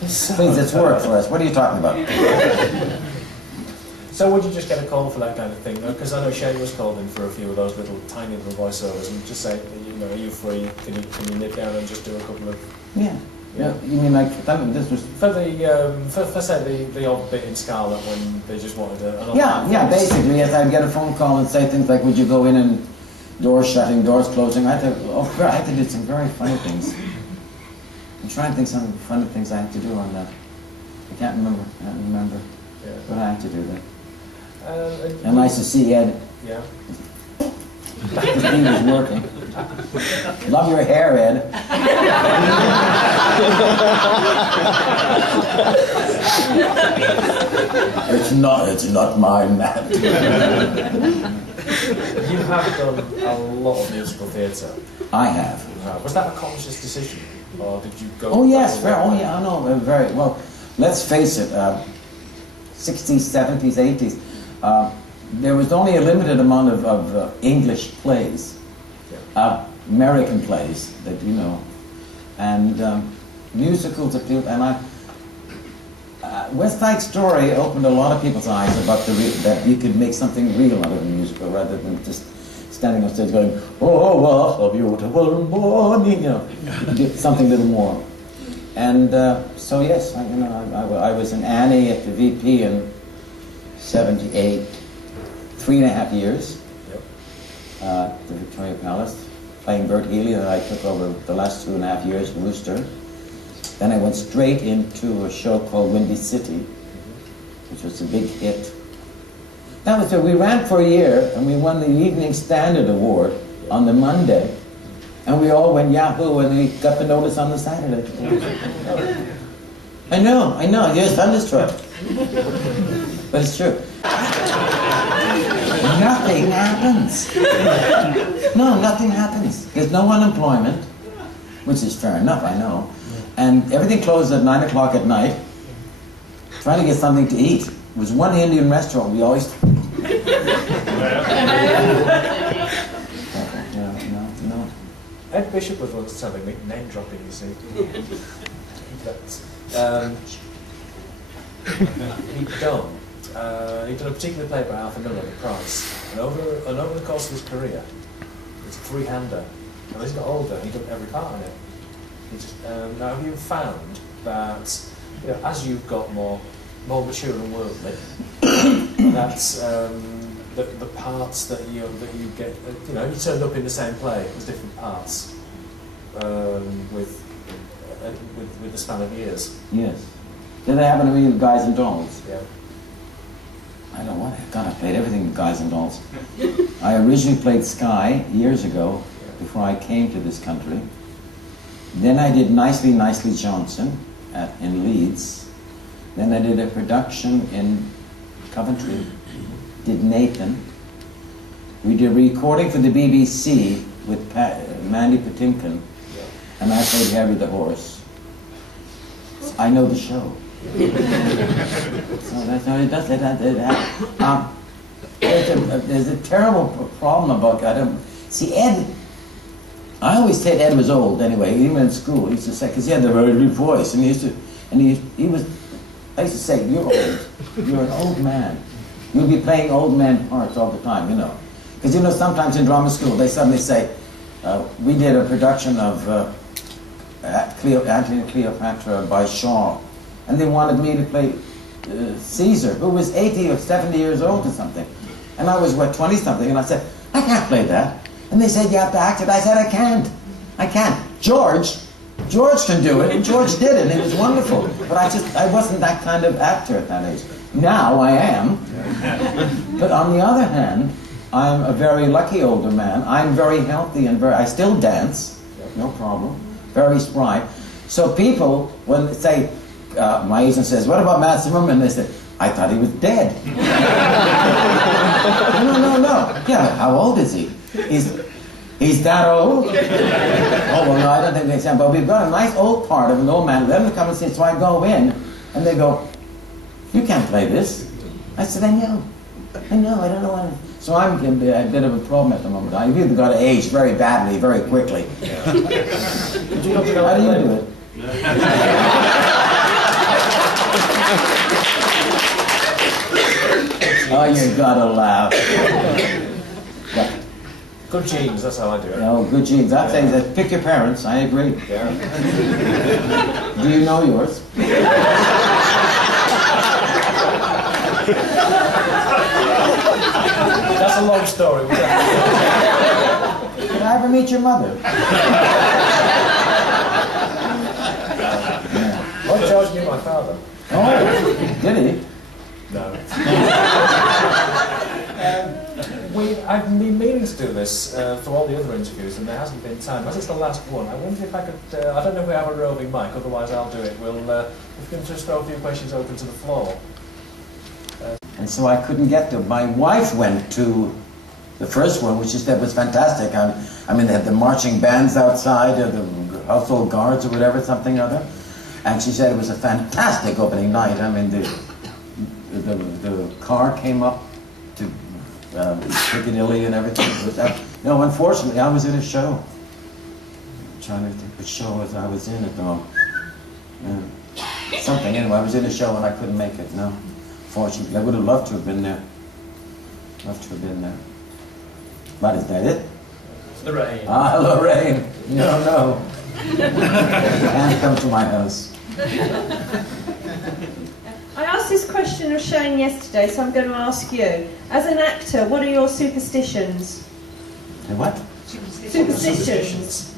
Please, it's work for us. What are you talking about? So would you just get a call for that kind of thing? Because I know Shane was called in for a few of those tiny little voiceovers, and just say, you know, are you free? Can you nip down and just do a couple of? Yeah. Yeah. You mean like this was for the for say the odd bit in Scarlet when they just wanted a. Yeah. Basically, yes, I'd get a phone call and say things like, "Would you go in and doors shutting, doors closing?" I had to do some very funny things. I'm trying to think some funny things I had to do on that. I can't remember. Yeah. But I had to do that. And nice to see Ed. Yeah. He was working. Love your hair, Ed. It's not mine, Matt. You have done a lot of musical theatre. I have. Was that a conscious decision, or did you go? Oh yes, I know, very well. Let's face it. 60s, 70s, 80s. There was only a limited amount of English plays, American plays that you know, and musicals appealed. And West Side Story opened a lot of people's eyes about that you could make something real out of a musical rather than just standing on stage going, "Oh, what a beautiful morning," you know, something a little more. And so yes, I was in Annie at the VP in '78, 3.5 years. Yep. At the Victoria Palace, playing Bert Healy, and I took over the last 2.5 years, Rooster. Then I went straight into a show called Windy City, which was a big hit. That was it. We ran for a year, and we won the Evening Standard Award on the Monday. And we all went Yahoo, and we got the notice on the Saturday. I know, you're thunderstruck. But it's true. Nothing happens. No, nothing happens. There's no unemployment, which is fair enough, I know. And everything closes at 9 o'clock at night. Trying to get something to eat. It was one Indian restaurant we always... No. Ed Bishop was once telling me, name dropping, you see. He'd done a particular play by Arthur Miller, The Price, and over the course of his career, it's a three-hander, and as he got older, he done every part in it. Now, have you found that, you know, as you've got more mature and worldly, that's the parts that you get, you know, you turned up in the same play as different parts with the span of years. Yes. Did that happen to me with Guys and Dolls? Yeah. I don't want it. God, I played everything with Guys and Dolls. I originally played Sky years ago, before I came to this country. Then I did Nicely, Nicely Johnson in Leeds. Then I did a production in Coventry. Did Nathan. We did a recording for the BBC with Mandy Patinkin, and I played Harry the Horse. I know the show. So that's how it does it. There's a terrible problem about see, Ed. I always said Ed was old anyway, even in school. He used to say, because he had the very deep voice, and he was. I used to say, "You're old. You're an old man. You'll be playing old man parts all the time, you know." Because you know, sometimes in drama school they suddenly say, "We did a production of Antony and Cleopatra by Shaw," and they wanted me to play Caesar, who was 80 or 70 years old or something, and I was 20-something, and I said, "I can't play that." And they said, "You have to act it." I said, I can't. George can do it, and George did it, and it was wonderful. But I wasn't that kind of actor at that age. Now I am. But on the other hand, I'm a very lucky older man. I'm very healthy and I still dance, no problem, very spry. So people, when they say, my agent says, "What about Matt Zimmerman?" They say, "I thought he was dead." No. Yeah, how old is he? He's that old? Oh, well, no, I don't think they say. But we've got a nice old part of an old man. Let him come and see. So I go in, and they go, "You can't play this." I said, "I know, I don't know what." So I'm a bit of a problem at the moment. I've either got to age very badly, very quickly. How do you do it? Oh, you gotta laugh. Yeah. Good genes, that's how I do it. Oh, good genes. I'd say that pick your parents, I agree. Yeah. Do you know yours? That's a long story. Did I ever meet your mother? What George knew my father? Oh, did he? No. I've been meaning to do this for all the other interviews, and there hasn't been time. As it's the last one, I wonder if I could. I don't know if we have a roving mic, otherwise I'll do it. If we can just throw a few questions open to the floor. And so I couldn't get to. My wife went to the first one, which she said was fantastic. I mean, they had the marching bands outside, the household guards or whatever, something or other. And she said it was a fantastic opening night. I mean, the car came up to Piccadilly and everything. It was no, unfortunately, I was in a show. I'm trying to think what show I was in at the moment. Something, anyway, I was in a show and I couldn't make it, no. Fortunately, I would have loved to have been there. Loved to have been there. But is that it? Lorraine. Ah, Lorraine. No. Can't come to my house. I asked this question of Shane yesterday, so I'm going to ask you. As an actor, what are your superstitions? Hey, what? Superstitions.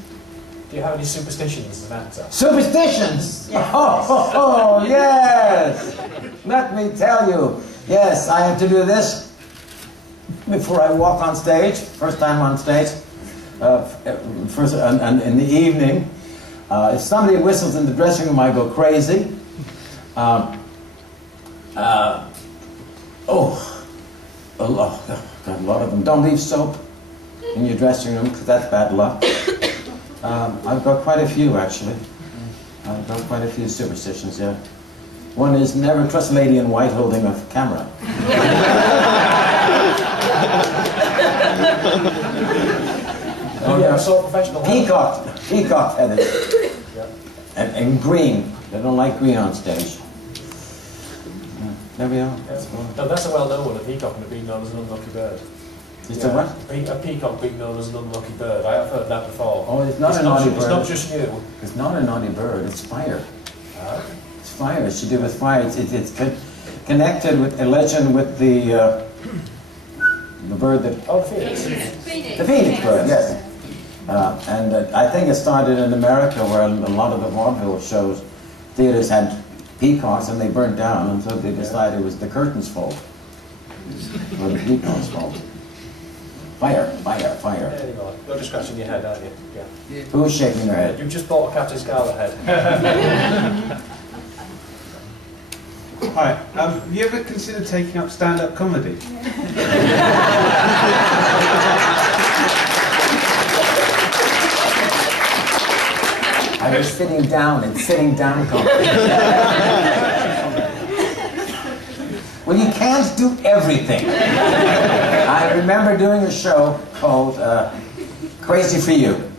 Do you have any superstitions as an actor? Superstitions! Yes. Oh, yes! Let me tell you. Yes, I have to do this before I walk on stage. First time on stage. First, and in the evening. If somebody whistles in the dressing room, I go crazy. God, a lot of them. Don't leave soap in your dressing room, because that's bad luck. I've got quite a few, actually. I've got quite a few superstitions, yeah. One is never trust a lady in white holding a camera. Oh, yeah, so professional. Peacock headed. Yeah. And green. They don't like green on stage. There we are. Yeah. No, that's a well-known one, a peacock and being known as an unlucky bird. Is it what? A peacock being known as an unlucky bird. I have heard that before. Oh, it's not a naughty bird. It's not just you. It's not a naughty bird, it's fire. It's fire, it's to do with fire. It's connected with a legend with the bird that... Oh, the phoenix. The phoenix bird, yes. And I think it started in America, where a lot of the vaudeville shows, theaters had peacocks and they burnt down, and so they decided it was the curtain's fault. Or the peacock's fault. Fire. There you go. You're just scratching your head, aren't you? Yeah. Who's shaking their head? You've just bought a Captain Scarlet head. Hi. Have you ever considered taking up stand-up comedy? I was sitting down comedy. Well, you can't do everything. I remember doing a show called Crazy for You.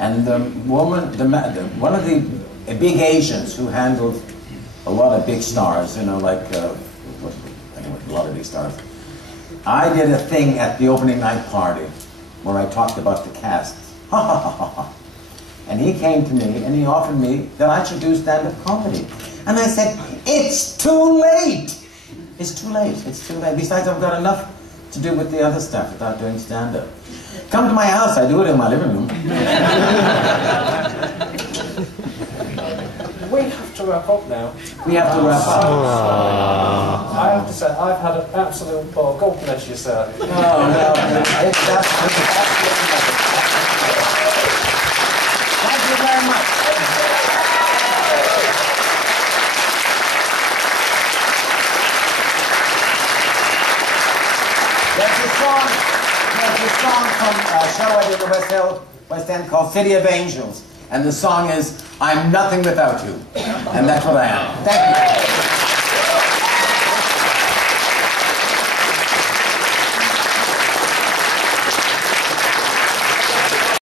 And the woman, one of the big Asians who handled a lot of big stars, you know, like, anyway, a lot of big stars. I did a thing at the opening night party where I talked about the cast. Ha ha ha ha ha. And he came to me and he offered me that I should do stand-up comedy. And I said, it's too late. It's too late. It's too late. Besides, I've got enough to do with the other stuff without doing stand-up. Come to my house. I do it in my living room. We have to wrap up now. We have to wrap up. I have to say, I've had an absolute ball. God bless you, sir. No. It's absolutely Thank you very much. There's a song from a show I did in West End called City of Angels. And the song is, I'm nothing without you. And that's what I am. Thank you.